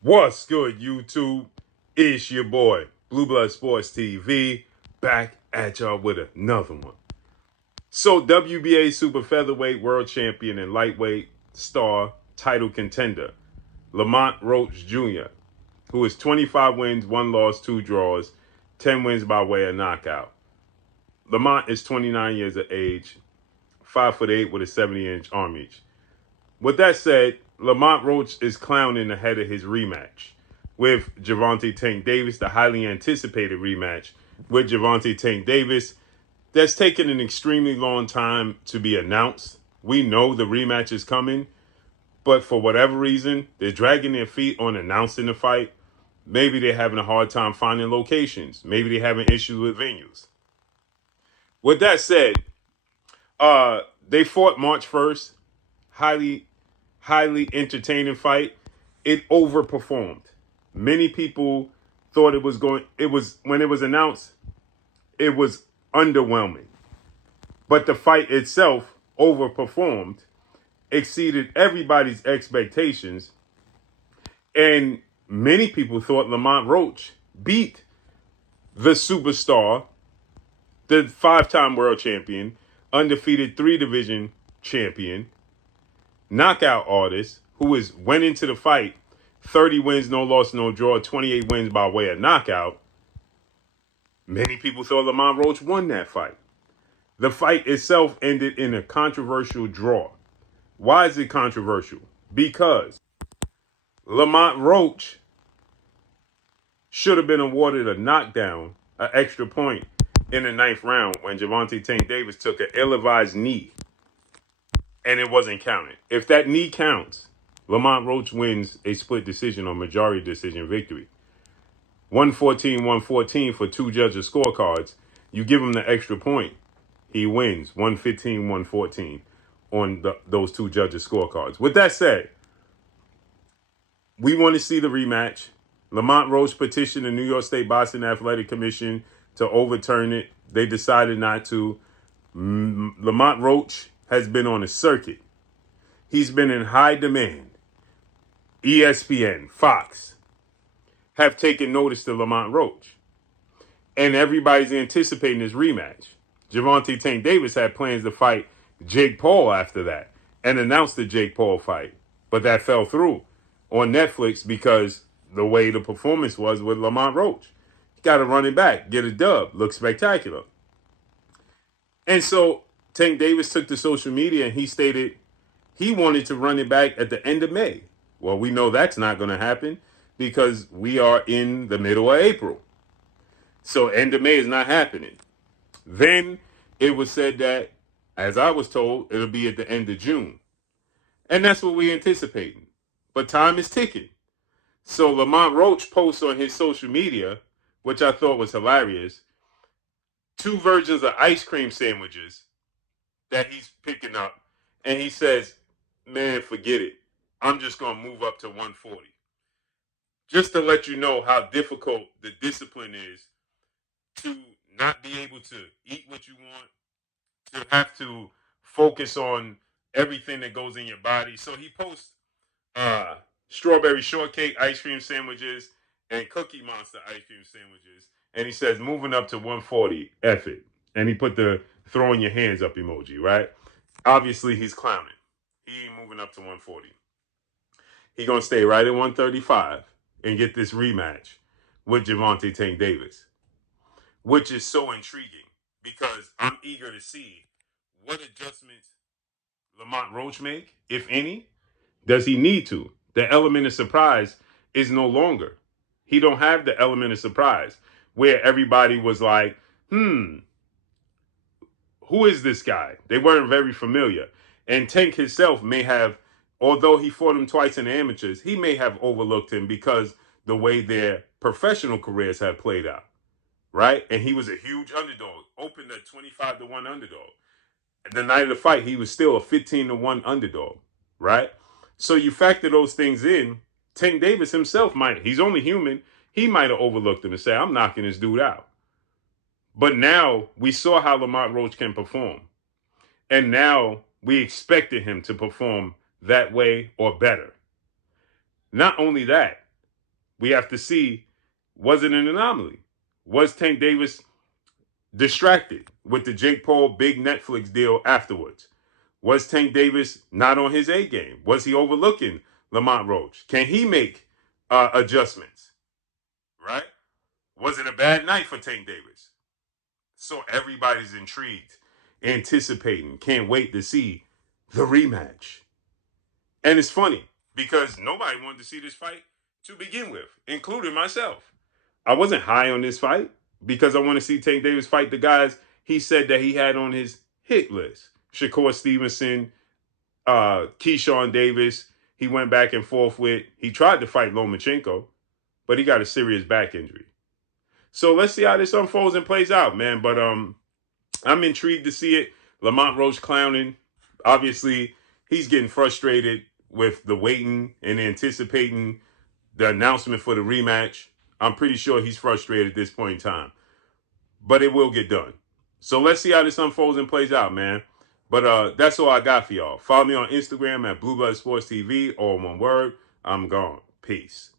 What's good, YouTube? It's your boy, Blue Blood Sports TV, back at y'all with another one. So, WBA Super Featherweight World Champion and Lightweight Star title contender, Lamont Roach Jr., who is 25 wins, 1 loss, 2 draws, 10 wins by way of knockout. Lamont is 29 years of age, 5'8" with a 70-inch arm reach. With that said, Lamont Roach is clowning ahead of his rematch with Gervonta Tank Davis, the highly anticipated rematch with Gervonta Tank Davis. That's taken an extremely long time to be announced. We know the rematch is coming, but for whatever reason, they're dragging their feet on announcing the fight. Maybe they're having a hard time finding locations. Maybe they're having issues with venues. With that said, they fought March 1st. Highly entertaining fight. It overperformed. Many people thought when it was announced, it was underwhelming. But the fight itself overperformed, exceeded everybody's expectations, and many people thought Lamont Roach beat the superstar, the 5-time world champion, undefeated 3-division champion, knockout artist went into the fight 30 wins, no loss, no draw, 28 wins by way of knockout. Many people thought Lamont Roach won that fight. The fight itself ended in a controversial draw. Why is it controversial? Because Lamont Roach should have been awarded a knockdown, an extra point in the 9th round when Gervonta Tank Davis took an ill-advised knee and it wasn't counted. If that knee counts, Lamont Roach wins a split decision or majority decision victory. 114-114 for 2 judges' scorecards. You give him the extra point, he wins 115-114 on those 2 judges' scorecards. With that said, we want to see the rematch. Lamont Roach petitioned the New York State Boxing Athletic Commission to overturn it. They decided not to. Lamont Roach has been on a circuit. He's been in high demand. ESPN, Fox have taken notice to Lamont Roach. And everybody's anticipating his rematch. Gervonta Tank Davis had plans to fight Jake Paul after that and announced the Jake Paul fight. But that fell through on Netflix because the way the performance was with Lamont Roach. Got to run it back, get a dub, look spectacular. And so Tank Davis took to social media and he stated he wanted to run it back at the end of May. Well, we know that's not going to happen because we are in the middle of April. So end of May is not happening. Then it was said that, as I was told, it'll be at the end of June. And that's what we're anticipating. But time is ticking. So Lamont Roach posts on his social media, which I thought was hilarious, 2 versions of ice cream sandwiches that he's picking up. And he says, man, forget it. I'm just going to move up to 140. Just to let you know how difficult the discipline is to not be able to eat what you want, to have to focus on everything that goes in your body. So he posts strawberry shortcake ice cream sandwiches and Cookie Monster ice cream sandwiches. And he says, moving up to 140, F it. And he put the throwing your hands up emoji, right? Obviously, he's clowning. He ain't moving up to 140. He going to stay right at 135 and get this rematch with Gervonta Tank Davis, which is so intriguing because I'm eager to see what adjustments Lamont Roach make, if any. Does he need to? The element of surprise is no longer. He don't have the element of surprise where everybody was like, who is this guy? They weren't very familiar. And Tank himself may have, although he fought him twice in the amateurs, he may have overlooked him because the way their professional careers have played out, right? And he was a huge underdog, opened a 25-1 underdog. The night of the fight, he was still a 15-1 underdog, right? So you factor those things in, Tank Davis himself he's only human, he might have overlooked him and said, I'm knocking this dude out. But now we saw how Lamont Roach can perform. And now we expected him to perform that way or better. Not only that, We have to see, was it an anomaly? Was Tank Davis distracted with the Jake Paul big Netflix deal afterwards? Was Tank Davis not on his A game? Was he overlooking Lamont Roach? Can he make adjustments? Right? Was it a bad night for Tank Davis? So everybody's intrigued, anticipating, can't wait to see the rematch. And it's funny because nobody wanted to see this fight to begin with, including myself. I wasn't high on this fight because I want to see Tank Davis fight the guys he said that he had on his hit list. Shakur Stevenson, Keyshawn Davis, he went back and forth with. He tried to fight Lomachenko, but he got a serious back injury. So let's see how this unfolds and plays out, man. But I'm intrigued to see it. Lamont Roach clowning. Obviously, he's getting frustrated with the waiting and anticipating the announcement for the rematch. I'm pretty sure he's frustrated at this point in time. But it will get done. So let's see how this unfolds and plays out, man. But that's all I got for y'all. Follow me on Instagram at Blue Blood Sports TV, all one word. I'm gone. Peace.